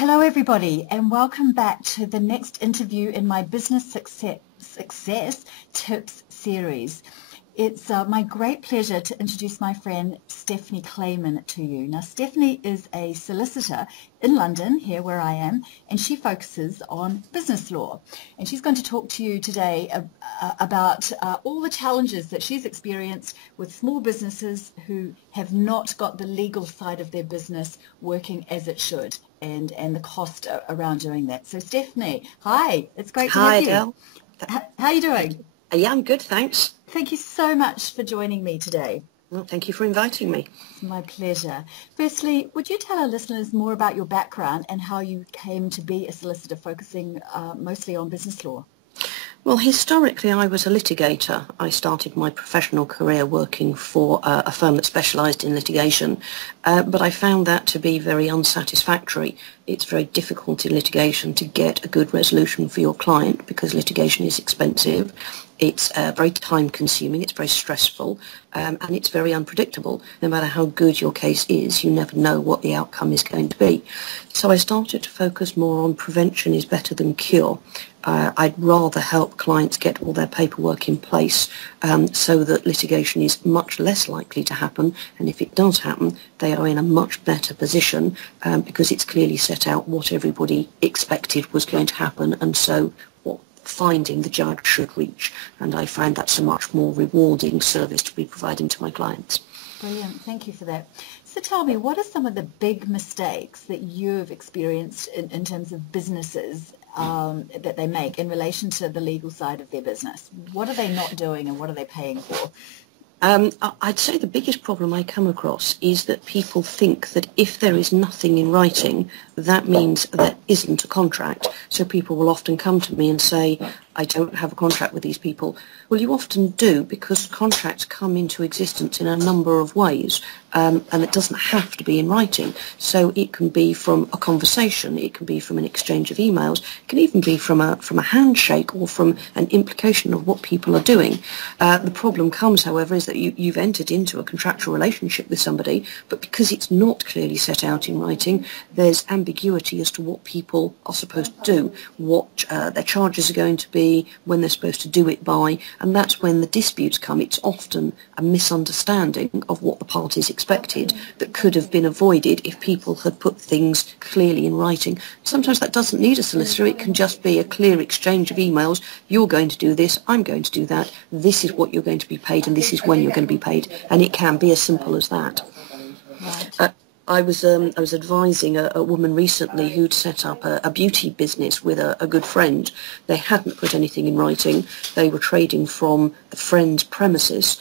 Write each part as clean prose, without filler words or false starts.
Hello, everybody, and welcome back to the next interview in my Business Success Tips series. It's my great pleasure to introduce my friend Stephanie Kleyman to you. Now, Stephanie is a solicitor in London, here where I am, and she focuses on business law. And she's going to talk to you today about all the challenges that she's experienced with small businesses who have not got the legal side of their business working as it should, and the cost around doing that. So, Stephanie, hi, it's great to have you. Hi, Adèle. How are you doing? Yeah, I'm good, thanks. Thank you so much for joining me today. Well, thank you for inviting me. It's my pleasure. Firstly, would you tell our listeners more about your background and how you came to be a solicitor focusing mostly on business law? Well, historically, I was a litigator. I started my professional career working for a firm that specialised in litigation, but I found that to be very unsatisfactory. It's very difficult in litigation to get a good resolution for your client because litigation is expensive. It's very time-consuming, it's very stressful, and it's very unpredictable. No matter how good your case is, you never know what the outcome is going to be. So I started to focus more on prevention is better than cure. I'd rather help clients get all their paperwork in place so that litigation is much less likely to happen, and if it does happen, they are in a much better position because it's clearly set out what everybody expected was going to happen, and so finding the judge should reach, and I find that's a much more rewarding service to be providing to my clients. Brilliant, thank you for that. So tell me, what are some of the big mistakes that you've experienced in terms of businesses that they make in relation to the legal side of their business? What are they not doing and what are they paying for? I'd say the biggest problem I come across is that people think that if there is nothing in writing, that means there isn't a contract. So people will often come to me and say, I don't have a contract with these people. Well, you often do, because contracts come into existence in a number of ways, and it doesn't have to be in writing. So it can be from a conversation, it can be from an exchange of emails, it can even be from a handshake or from an implication of what people are doing. The problem comes, however, is that you've entered into a contractual relationship with somebody, but because it's not clearly set out in writing, there's ambiguity as to what people are supposed to do, what their charges are going to be, when they're supposed to do it by, and that's when the disputes come. It's often a misunderstanding of what the parties expected that could have been avoided if people had put things clearly in writing. Sometimes that doesn't need a solicitor, it can just be a clear exchange of emails. You're going to do this, I'm going to do that, this is what you're going to be paid, and this is when you're going to be paid, and it can be as simple as that. Right. I was advising a woman recently who'd set up a beauty business with a good friend. They hadn't put anything in writing. They were trading from the friend's premises,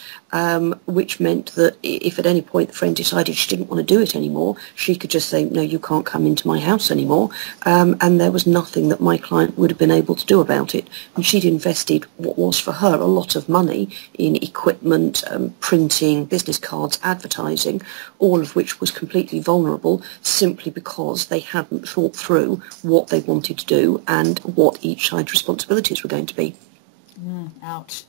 which meant that if at any point the friend decided she didn't want to do it anymore, she could just say, no, you can't come into my house anymore, and there was nothing that my client would have been able to do about it. And she'd invested what was for her a lot of money in equipment, printing, business cards, advertising, all of which was completely vulnerable simply because they hadn't thought through what they wanted to do and what each side's responsibilities were going to be. Ouch.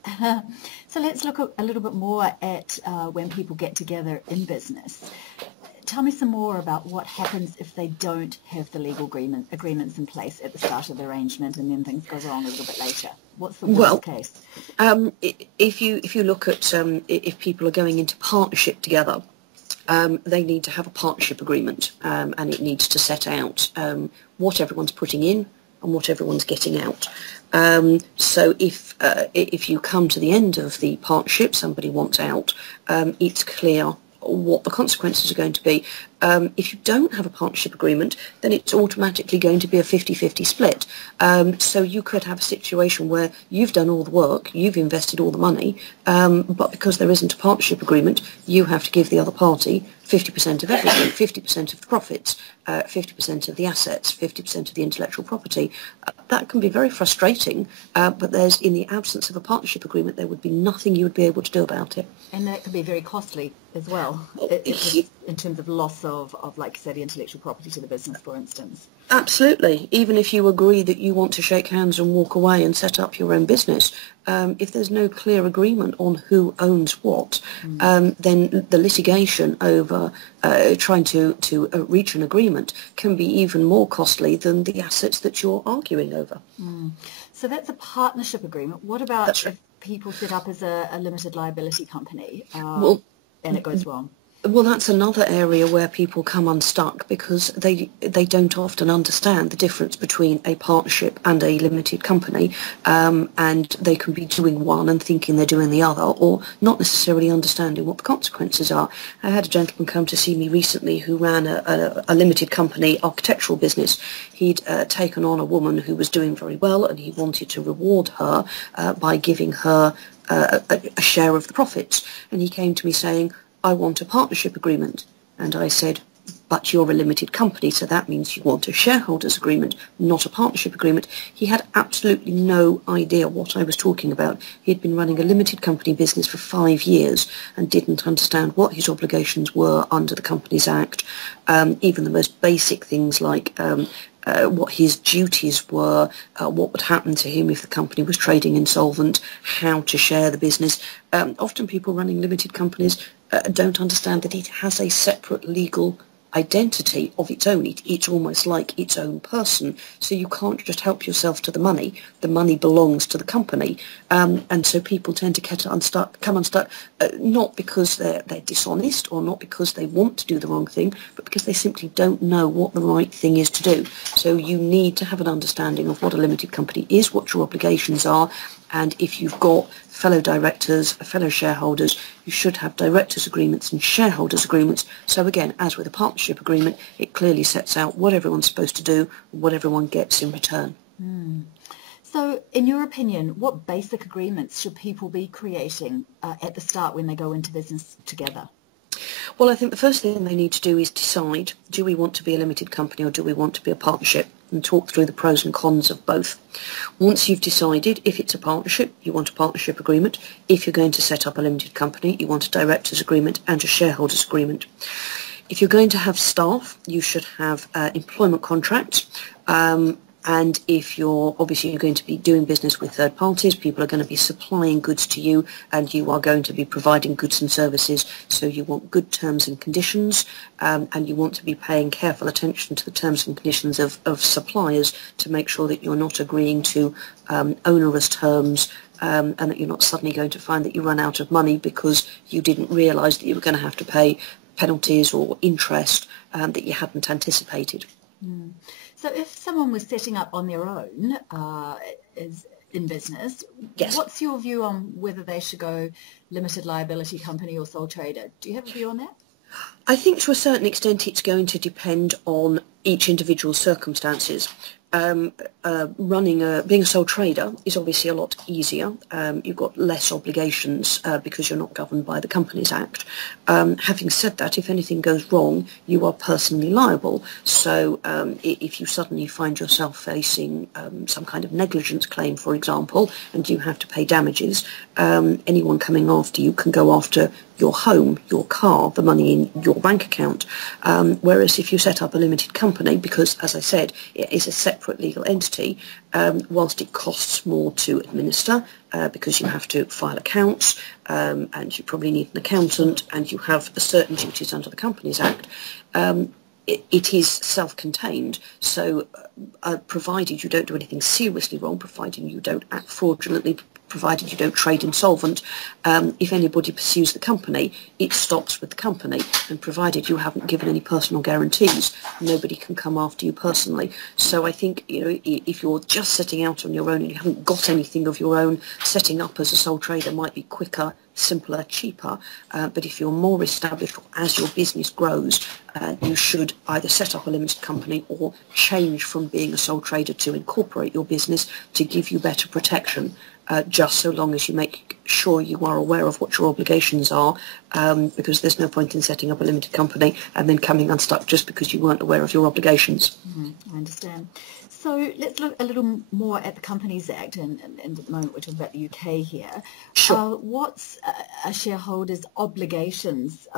So let's look a little bit more at when people get together in business. Tell me some more about what happens if they don't have the legal agreements in place at the start of the arrangement and then things go wrong a little bit later. What's the worst case? If you look at if people are going into partnership together, they need to have a partnership agreement, and it needs to set out what everyone's putting in and what everyone's getting out. So if you come to the end of the partnership, somebody wants out, it's clear what the consequences are going to be. If you don't have a partnership agreement, then it's automatically going to be a 50-50 split. So you could have a situation where you've done all the work, you've invested all the money, but because there isn't a partnership agreement, you have to give the other party 50% of everything, 50% of the profits, 50% of the assets, 50% of the intellectual property. That can be very frustrating, but there's, in the absence of a partnership agreement, there would be nothing you would be able to do about it. And that could be very costly as well, in terms of loss of like, say, the intellectual property to the business, for instance. Absolutely. Even if you agree that you want to shake hands and walk away and set up your own business, if there's no clear agreement on who owns what, then the litigation over trying to reach an agreement can be even more costly than the assets that you're arguing over. So that's a partnership agreement. What about That's right. if people set up as a limited liability company and it goes wrong? Well, that's another area where people come unstuck because they don't often understand the difference between a partnership and a limited company, and they can be doing one and thinking they're doing the other, or not necessarily understanding what the consequences are. I had a gentleman come to see me recently who ran a limited company architectural business. He'd taken on a woman who was doing very well, and he wanted to reward her by giving her a share of the profits. And he came to me saying, I want a partnership agreement. And I said, but you're a limited company, so that means you want a shareholders agreement, not a partnership agreement. He had absolutely no idea what I was talking about. He had been running a limited company business for 5 years and didn't understand what his obligations were under the Companies Act, even the most basic things like what his duties were, what would happen to him if the company was trading insolvent, how to share the business. Often people running limited companies don't understand that it has a separate legal identity of its own. It's almost like its own person, so you can't just help yourself to the money. The money belongs to the company, and so people tend to come unstuck, not because they're dishonest or not because they want to do the wrong thing, but because they simply don't know what the right thing is to do. So you need to have an understanding of what a limited company is, what your obligations are, and if you've got fellow directors, fellow shareholders, you should have directors' agreements and shareholders' agreements. So again, as with a partnership agreement, it clearly sets out what everyone's supposed to do, what everyone gets in return. So in your opinion, what basic agreements should people be creating at the start when they go into business together? Well, I think the first thing they need to do is decide, do we want to be a limited company or do we want to be a partnership, and talk through the pros and cons of both. Once you've decided if it's a partnership, you want a partnership agreement. If you're going to set up a limited company, you want a directors agreement and a shareholders agreement. If you're going to have staff, you should have employment contracts. And if you're going to be doing business with third parties, people are going to be supplying goods to you and you are going to be providing goods and services. So you want good terms and conditions, and you want to be paying careful attention to the terms and conditions of suppliers to make sure that you're not agreeing to onerous terms, and that you're not suddenly going to find that you run out of money because you didn't realise that you were going to have to pay penalties or interest that you hadn't anticipated. So if someone was setting up on their own is in business, yes. What's your view on whether they should go limited liability company or sole trader? Do you have a view on that? I think to a certain extent it's going to depend on each individual's circumstances. Being a sole trader is obviously a lot easier. You've got less obligations because you're not governed by the Companies Act. Having said that, if anything goes wrong, you are personally liable. So if you suddenly find yourself facing some kind of negligence claim, for example, and you have to pay damages, anyone coming after you can go after your home, your car, the money in your bank account. Whereas if you set up a limited company, because, as I said, it is a separate legal entity, whilst it costs more to administer because you have to file accounts and you probably need an accountant and you have certain duties under the Companies Act, it is self-contained. So provided you don't do anything seriously wrong, provided you don't act fraudulently, provided you don't trade insolvent, if anybody pursues the company, it stops with the company, and provided you haven't given any personal guarantees, nobody can come after you personally. So I think, if you're just setting out on your own and you haven't got anything of your own, setting up as a sole trader might be quicker, simpler, cheaper, but if you're more established, or as your business grows, you should either set up a limited company or change from being a sole trader to incorporate your business to give you better protection. Just so long as you make sure you are aware of what your obligations are, because there's no point in setting up a limited company and then coming unstuck just because you weren't aware of your obligations. I understand. So let's look a little more at the Companies Act, and at the moment we're talking about the UK here. Sure. What's a shareholder's obligations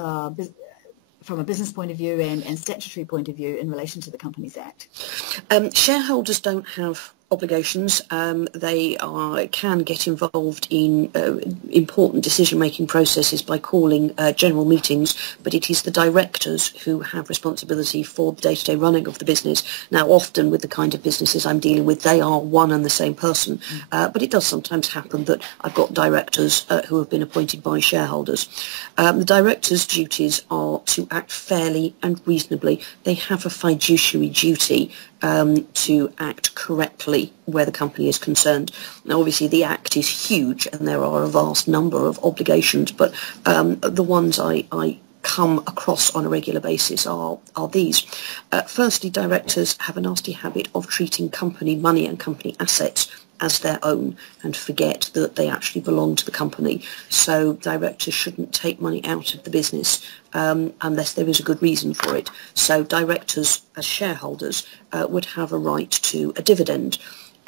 from a business point of view and statutory point of view in relation to the Companies Act? Shareholders don't have obligations. They can get involved in important decision-making processes by calling general meetings, but it is the directors who have responsibility for the day-to-day running of the business. Now, often with the kind of businesses I'm dealing with, they are one and the same person, but it does sometimes happen that I've got directors who have been appointed by shareholders. The directors' duties are to act fairly and reasonably. They have a fiduciary duty to act correctly where the company is concerned. Now, obviously, the Act is huge and there are a vast number of obligations, but the ones I come across on a regular basis are these. Firstly, directors have a nasty habit of treating company money and company assets as their own and forget that they actually belong to the company. So directors shouldn't take money out of the business unless there is a good reason for it. So directors as shareholders would have a right to a dividend.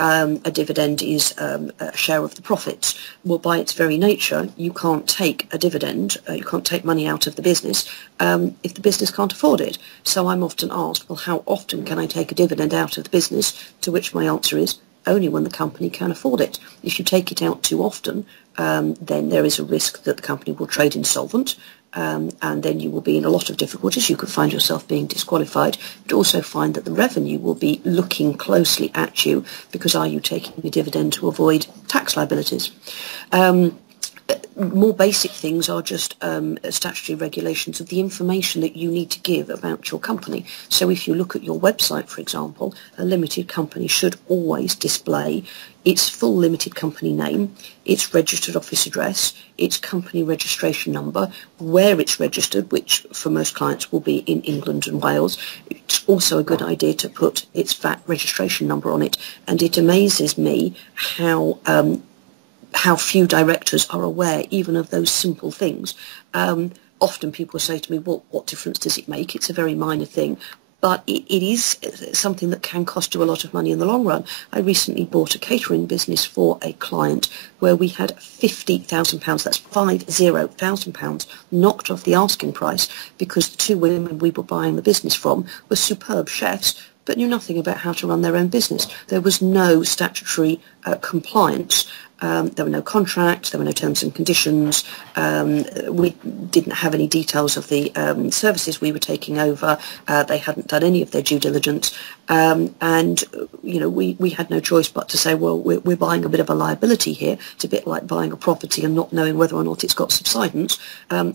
A dividend is a share of the profits. Well, by its very nature, you can't take a dividend, you can't take money out of the business if the business can't afford it. So I'm often asked, well, how often can I take a dividend out of the business? To which my answer is, only when the company can afford it. If you take it out too often, then there is a risk that the company will trade insolvent, and then you will be in a lot of difficulties. You could find yourself being disqualified, but also find that the revenue will be looking closely at you because are you taking a dividend to avoid tax liabilities? More basic things are just statutory regulations of the information that you need to give about your company. So if you look at your website, for example, a limited company should always display its full limited company name, its registered office address, its company registration number, where it's registered, which for most clients will be in England and Wales. It's also a good idea to put its VAT registration number on it, and it amazes me how few directors are aware even of those simple things. Often people say to me, well, what difference does it make? It's a very minor thing, but it is something that can cost you a lot of money in the long run. I recently bought a catering business for a client where we had £50,000, that's £50,000, knocked off the asking price because the two women we were buying the business from were superb chefs but knew nothing about how to run their own business. There was no statutory compliance. There were no contracts, there were no terms and conditions, we didn't have any details of the services we were taking over, they hadn't done any of their due diligence, and you know, we had no choice but to say, well, we're buying a bit of a liability here. It's a bit like buying a property and not knowing whether or not it's got subsidence,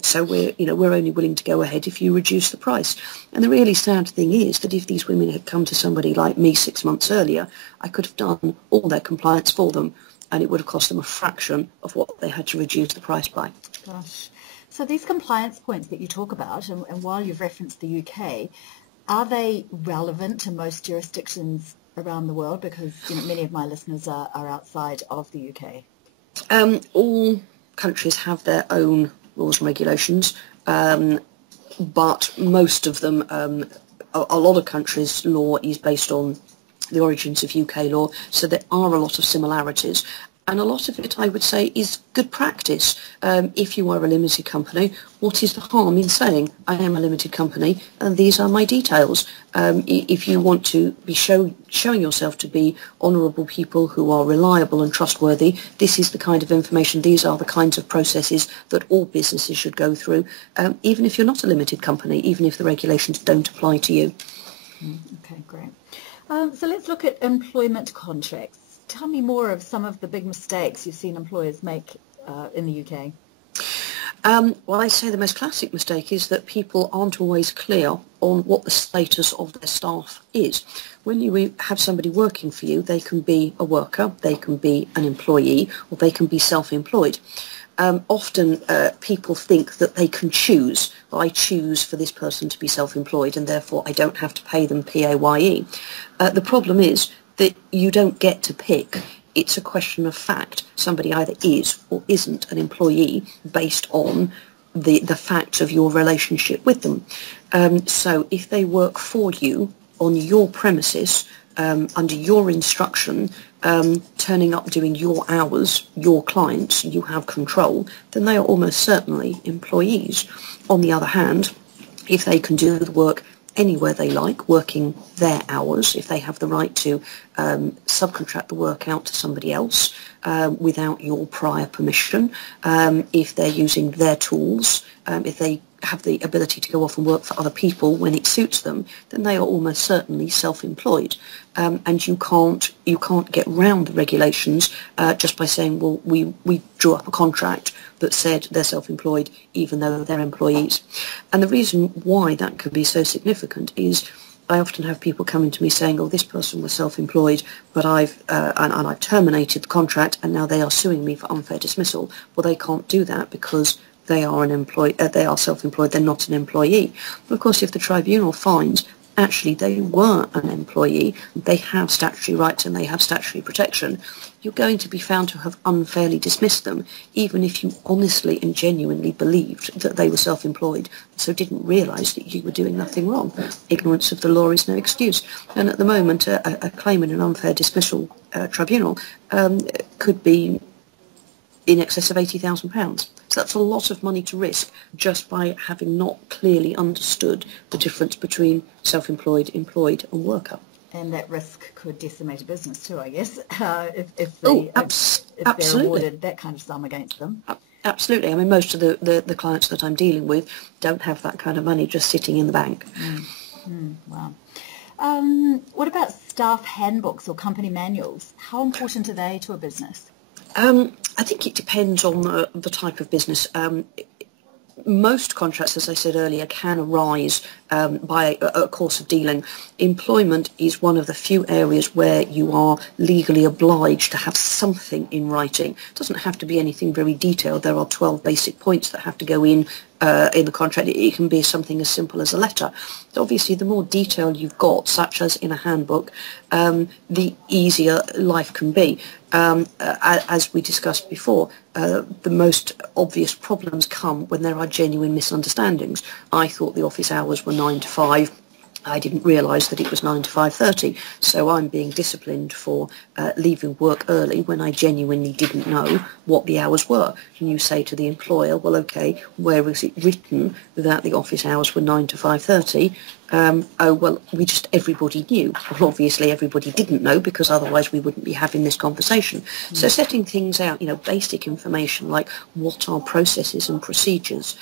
so we're only willing to go ahead if you reduce the price. And the really sad thing is that if these women had come to somebody like me 6 months earlier, I could have done all their compliance for them, and it would have cost them a fraction of what they had to reduce the price by. Gosh. So these compliance points that you talk about, and while you've referenced the UK, are they relevant to most jurisdictions around the world? Because many of my listeners are outside of the UK. All countries have their own rules and regulations, but most of them, a lot of countries' law is based on the origins of UK law, so there are a lot of similarities. And a lot of it, I would say, is good practice. If you are a limited company, what is the harm in saying, I am a limited company and these are my details? If you want to be showing yourself to be honourable people who are reliable and trustworthy, this is the kind of information, these are the kinds of processes that all businesses should go through, even if you're not a limited company, even if the regulations don't apply to you. Okay, great. So let's look at employment contracts. Tell me more of some of the big mistakes you've seen employers make in the UK. Well, I say the most classic mistake is that people aren't always clear on what the status of their staff is. When you have somebody working for you, they can be a worker, they can be an employee, or they can be self-employed. Often people think that they can choose. I choose for this person to be self-employed and therefore I don't have to pay them PAYE. The problem is that you don't get to pick. It's a question of fact. Somebody either is or isn't an employee based on the fact of your relationship with them. So if they work for you on your premises, under your instruction, turning up doing your hours, your clients, you have control, then they are almost certainly employees. On the other hand, if they can do the work anywhere they like, working their hours, if they have the right to subcontract the work out to somebody else without your prior permission, if they're using their tools, if they have the ability to go off and work for other people when it suits them, then they are almost certainly self-employed. And you can't get round the regulations just by saying, well, we drew up a contract that said they're self-employed even though they're employees. And the reason why that could be so significant is I often have people coming to me saying, oh, this person was self-employed, but I've terminated the contract and now they are suing me for unfair dismissal. Well, they can't do that because they are they are self-employed, they're not an employee. But of course, if the tribunal finds actually they were an employee, they have statutory rights and they have statutory protection, you're going to be found to have unfairly dismissed them, even if you honestly and genuinely believed that they were self-employed, so didn't realise that you were doing nothing wrong. Ignorance of the law is no excuse. And at the moment, a claim in an unfair dismissal tribunal could be in excess of £80,000. So that's a lot of money to risk just by having not clearly understood the difference between self-employed, employed and worker. And that risk could decimate a business too, I guess, if they're awarded that kind of sum against them. Absolutely. I mean, most of the clients that I'm dealing with don't have that kind of money just sitting in the bank. Wow. What about staff handbooks or company manuals? How important are they to a business? I think it depends on the type of business. Most contracts, as I said earlier, can arise by a course of dealing. Employment is one of the few areas where you are legally obliged to have something in writing. It doesn't have to be anything very detailed. There are 12 basic points that have to go in the contract. It can be something as simple as a letter. So obviously, the more detail you've got, such as in a handbook, the easier life can be. As we discussed before, the most obvious problems come when there are genuine misunderstandings. I thought the office hours were 9 to 5. I didn't realise that it was 9 to 5:30, so I'm being disciplined for leaving work early when I genuinely didn't know what the hours were. And you say to the employer, well, okay, where is it written that the office hours were 9 to 5:30? Oh, well, everybody knew. Well, obviously everybody didn't know because otherwise we wouldn't be having this conversation. So setting things out, basic information like what are processes and procedures,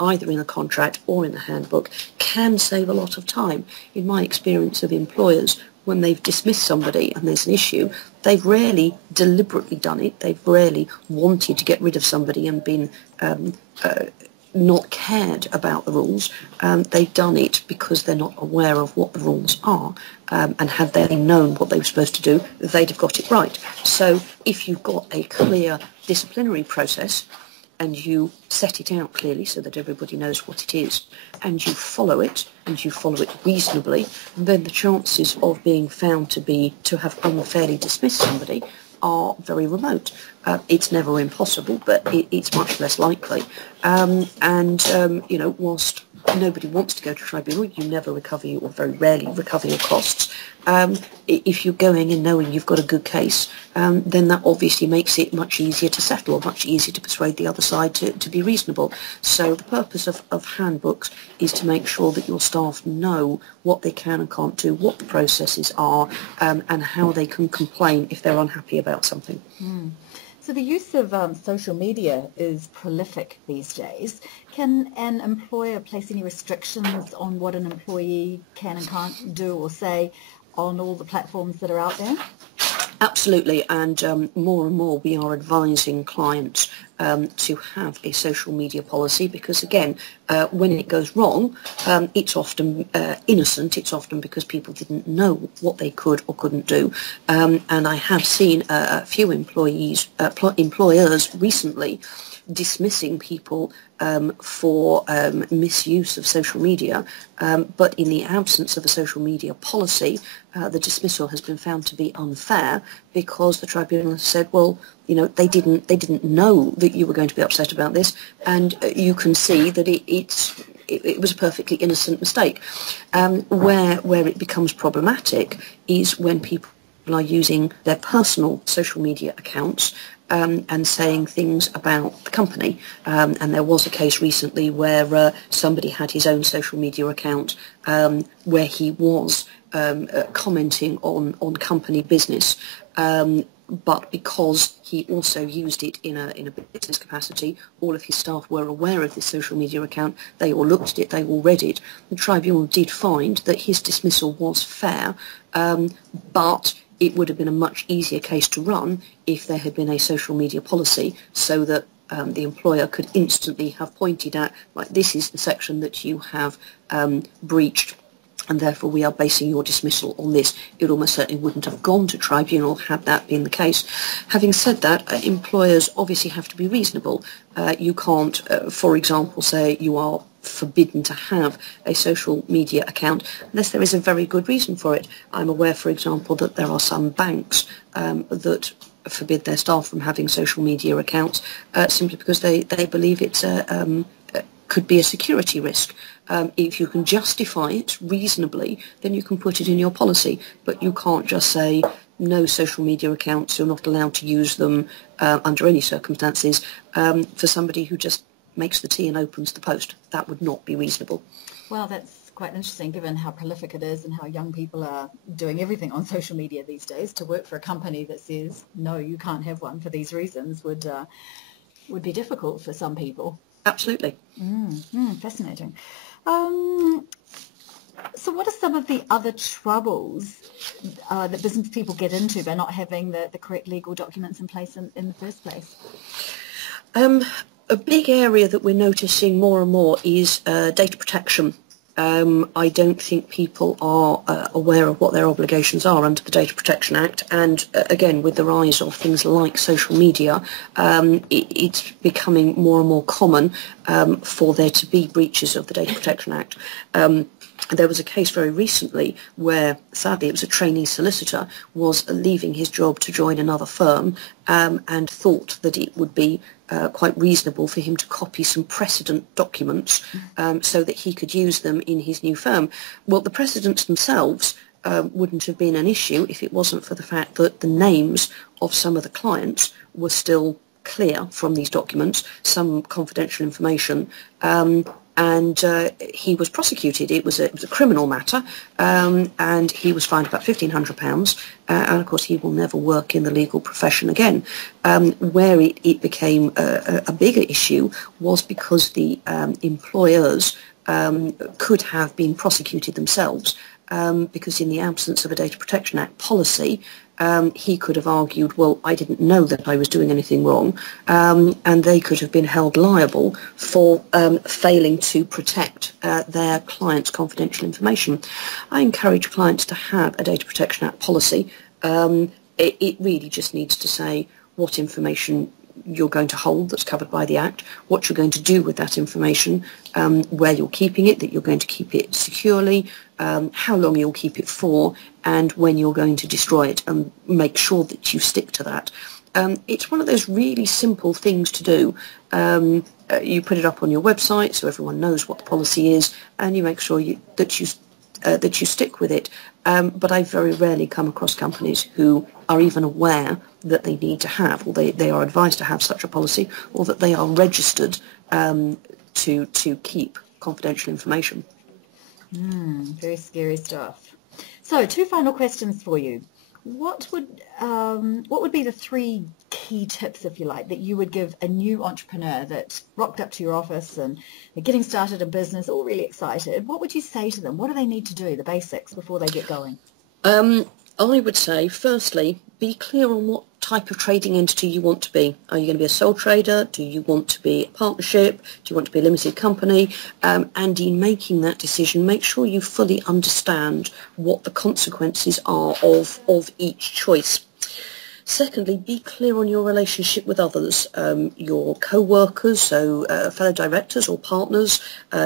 either in a contract or in a handbook, can save a lot of time. In my experience of employers, when they've dismissed somebody and there's an issue, they've rarely deliberately done it. They've rarely wanted to get rid of somebody and been not cared about the rules. They've done it because they're not aware of what the rules are, and had they known what they were supposed to do, they'd have got it right. So if you've got a clear disciplinary process and you set it out clearly so that everybody knows what it is, and you follow it reasonably, then the chances of being found to have unfairly dismissed somebody are very remote. It's never impossible, but it's much less likely. Whilst nobody wants to go to tribunal, you never recover or very rarely recover your costs. If you're going and knowing you've got a good case, then that obviously makes it much easier to settle or much easier to persuade the other side to be reasonable. So the purpose of handbooks is to make sure that your staff know what they can and can't do, what the processes are, and how they can complain if they're unhappy about something. So the use of social media is prolific these days. Can an employer place any restrictions on what an employee can and can't do or say on all the platforms that are out there? Absolutely, and more and more we are advising clients to have a social media policy because, again, when it goes wrong, it's often innocent. It's often because people didn't know what they could or couldn't do. And I have seen a few employers recently dismissing people for misuse of social media, but in the absence of a social media policy, the dismissal has been found to be unfair because the tribunal has said, well, they didn't know that you were going to be upset about this, and you can see that it was a perfectly innocent mistake. Where it becomes problematic is when people are using their personal social media accounts and saying things about the company. And there was a case recently where somebody had his own social media account where he was commenting on company business. But because he also used it in a business capacity, all of his staff were aware of this social media account. They all looked at it, they all read it. The tribunal did find that his dismissal was fair, but it would have been a much easier case to run if there had been a social media policy, so that the employer could instantly have pointed at, like, this is the section that you have breached, and therefore we are basing your dismissal on this. It almost certainly wouldn't have gone to tribunal had that been the case. Having said that, employers obviously have to be reasonable. You can't, for example, say you are forbidden to have a social media account unless there is a very good reason for it. I'm aware, for example, that there are some banks that forbid their staff from having social media accounts simply because they believe it's could be a security risk. If you can justify it reasonably, then you can put it in your policy, but you can't just say no social media accounts, you're not allowed to use them under any circumstances for somebody who just makes the tea and opens the post. That would not be reasonable. Well, that's quite interesting given how prolific it is and how young people are doing everything on social media these days. To work for a company that says, no, you can't have one for these reasons would be difficult for some people. Absolutely. Fascinating. So what are some of the other troubles that business people get into by not having the correct legal documents in place in the first place? A big area that we're noticing more and more is data protection. I don't think people are aware of what their obligations are under the Data Protection Act, and again, with the rise of things like social media, it's becoming more and more common for there to be breaches of the Data Protection Act. There was a case very recently where, sadly, it was a trainee solicitor was leaving his job to join another firm and thought that it would be quite reasonable for him to copy some precedent documents so that he could use them in his new firm. Well, the precedents themselves wouldn't have been an issue if it wasn't for the fact that the names of some of the clients were still clear from these documents, some confidential information, and he was prosecuted. It was a criminal matter, and he was fined about £1,500, and of course he will never work in the legal profession again. Where it became a bigger issue was because the employers could have been prosecuted themselves, because in the absence of a Data Protection Act policy, he could have argued, well, I didn't know that I was doing anything wrong, and they could have been held liable for failing to protect their clients' confidential information. I encourage clients to have a Data Protection Act policy. It really just needs to say what information you're going to hold that's covered by the Act, what you're going to do with that information, where you're keeping it, that you're going to keep it securely, how long you'll keep it for, and when you're going to destroy it, and make sure that you stick to that. It's one of those really simple things to do. You put it up on your website so everyone knows what the policy is, and you make sure that you stick with it. But I very rarely come across companies who are even aware that they need to have, or they are advised to have such a policy, or that they are registered to keep confidential information. Very scary stuff. So, two final questions for you. What would be the three key tips, if you like, that you would give a new entrepreneur that rocked up to your office and they're getting started in business, all really excited? What would you say to them? What do they need to do, the basics, before they get going? I would say, firstly, be clear on what type of trading entity you want to be. Are you going to be a sole trader? Do you want to be a partnership? Do you want to be a limited company? And in making that decision, make sure you fully understand what the consequences are of each choice. Secondly, be clear on your relationship with others, your co-workers, so fellow directors or partners,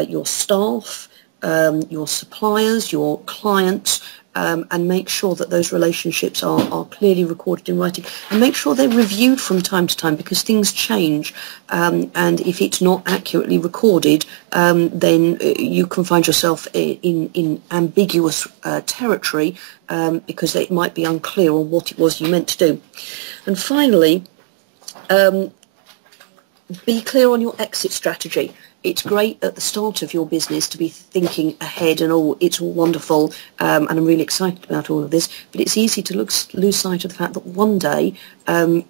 your staff, your suppliers, your clients. and make sure that those relationships are clearly recorded in writing, and make sure they're reviewed from time to time, because things change, and if it's not accurately recorded, then you can find yourself in ambiguous territory, because it might be unclear on what it was you meant to do. And finally, be clear on your exit strategy. It's great at the start of your business to be thinking ahead and, oh, it's all wonderful, and I'm really excited about all of this, but it's easy to lose sight of the fact that one day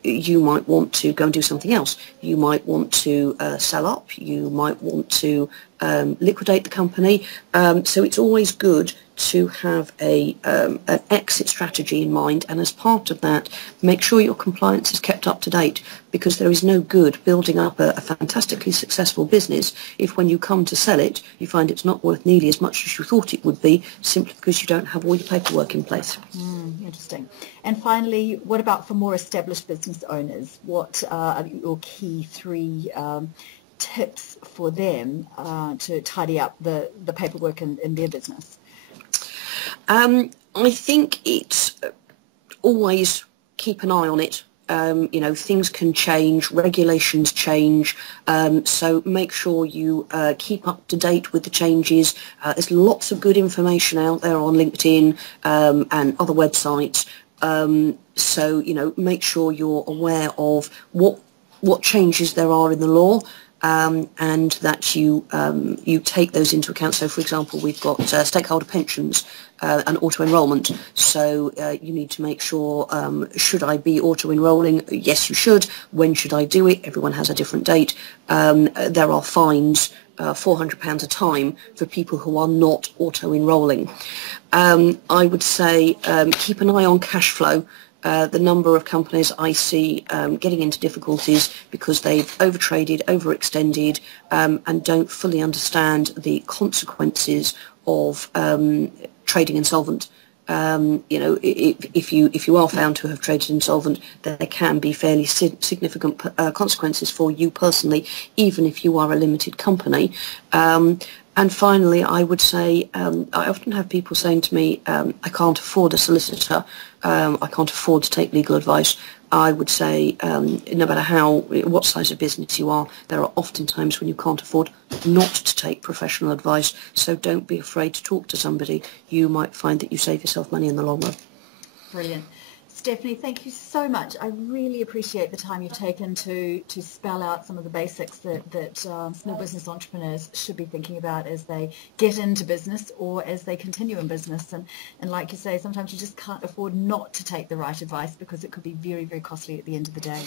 you might want to go and do something else. You might want to sell up, you might want to liquidate the company, so it's always good to have an exit strategy in mind, and as part of that, make sure your compliance is kept up to date, because there is no good building up a fantastically successful business if when you come to sell it, you find it's not worth nearly as much as you thought it would be, simply because you don't have all your paperwork in place. Interesting. And finally, what about for more established business owners? What are your key 3 tips for them to tidy up the paperwork in their business? I think it's always keep an eye on it. You know, things can change, regulations change, so make sure you keep up to date with the changes. There's lots of good information out there on LinkedIn and other websites, so, you know, make sure you're aware of what changes there are in the law. And that you take those into account. So, for example, we've got stakeholder pensions and auto-enrolment. So you need to make sure, should I be auto-enrolling? Yes, you should. When should I do it? Everyone has a different date. There are fines, £400 a time, for people who are not auto-enrolling. I would say keep an eye on cash flow. The number of companies I see getting into difficulties because they've overtraded, overextended, and don't fully understand the consequences of trading insolvent. You know, if you are found to have traded insolvent, there can be fairly significant consequences for you personally, even if you are a limited company. And finally, I would say, I often have people saying to me, I can't afford a solicitor, I can't afford to take legal advice. I would say, no matter what size of business you are, there are often times when you can't afford not to take professional advice, so don't be afraid to talk to somebody. You might find that you save yourself money in the long run. Brilliant. Stephanie, thank you so much. I really appreciate the time you've taken to spell out some of the basics that small business entrepreneurs should be thinking about as they get into business or as they continue in business. And like you say, sometimes you just can't afford not to take the right advice because it could be very, very costly at the end of the day.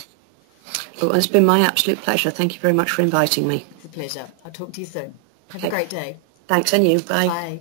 Well, it's been my absolute pleasure. Thank you very much for inviting me. It's a pleasure. I'll talk to you soon. Have a great day. Thanks, and you. Bye. Bye.